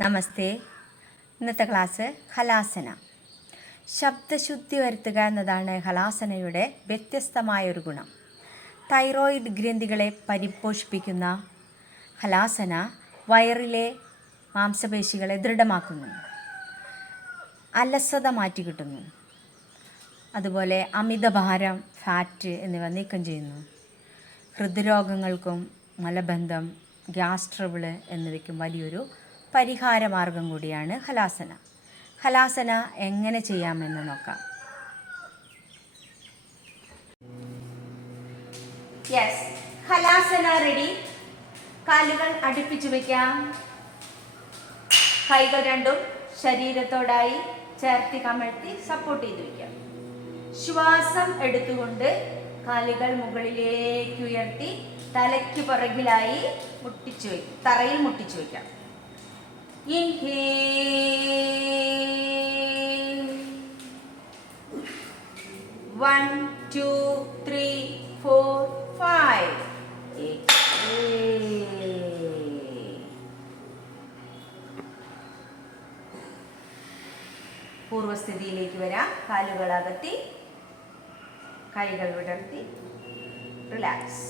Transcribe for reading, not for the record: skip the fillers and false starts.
നമസ്തേ. ഇന്നത്തെ ക്ലാസ് ഹലാസന. ശബ്ദശുദ്ധി വരുത്തുക എന്നതാണ് ഹലാസനയുടെ വ്യത്യസ്തമായൊരു ഗുണം. തൈറോയിഡ് ഗ്രന്ഥികളെ പരിപോഷിപ്പിക്കുന്ന ഹലാസന വയറിലെ മാംസപേശികളെ ദൃഢമാക്കുന്നു, അലസത മാറ്റിക്കിട്ടുന്നു, അതുപോലെ അമിതഭാരം, ഫാറ്റ് എന്നിവ നീക്കം ചെയ്യുന്നു. ഹൃദ്രോഗങ്ങൾക്കും മലബന്ധം, ഗ്യാസ് ട്രബിള് എന്നിവയ്ക്കും വലിയൊരു പരിഹാരമാർഗം കൂടിയാണ് ഹലാസന. ഹലാസന എങ്ങനെ ചെയ്യാമെന്ന് നോക്കാം. ഹലാസന റെഡി. കാലുകൾ അടുപ്പിച്ചു വയ്ക്കാം. കൈകൾ രണ്ടും ശരീരത്തോടായി ചേർത്തി കമഴ്ത്തി സപ്പോർട്ട് ചെയ്ത് വയ്ക്കാം. ശ്വാസം എടുത്തുകൊണ്ട് കാലുകൾ മുകളിലേക്ക് ഉയർത്തി തലയ്ക്ക് പുറകിലായി മുട്ടിച്ചു വയ്ക്കും, തറയിൽ മുട്ടിച്ചു വയ്ക്കാം. Inhale. 1, 2, 3, 4, 5. Exhale. പൂർവസ്ഥിതിയിലേക്ക് വരാം. കാലുകൾ അകത്തി, കൈകൾ വിടർത്തി, റിലാക്സ്.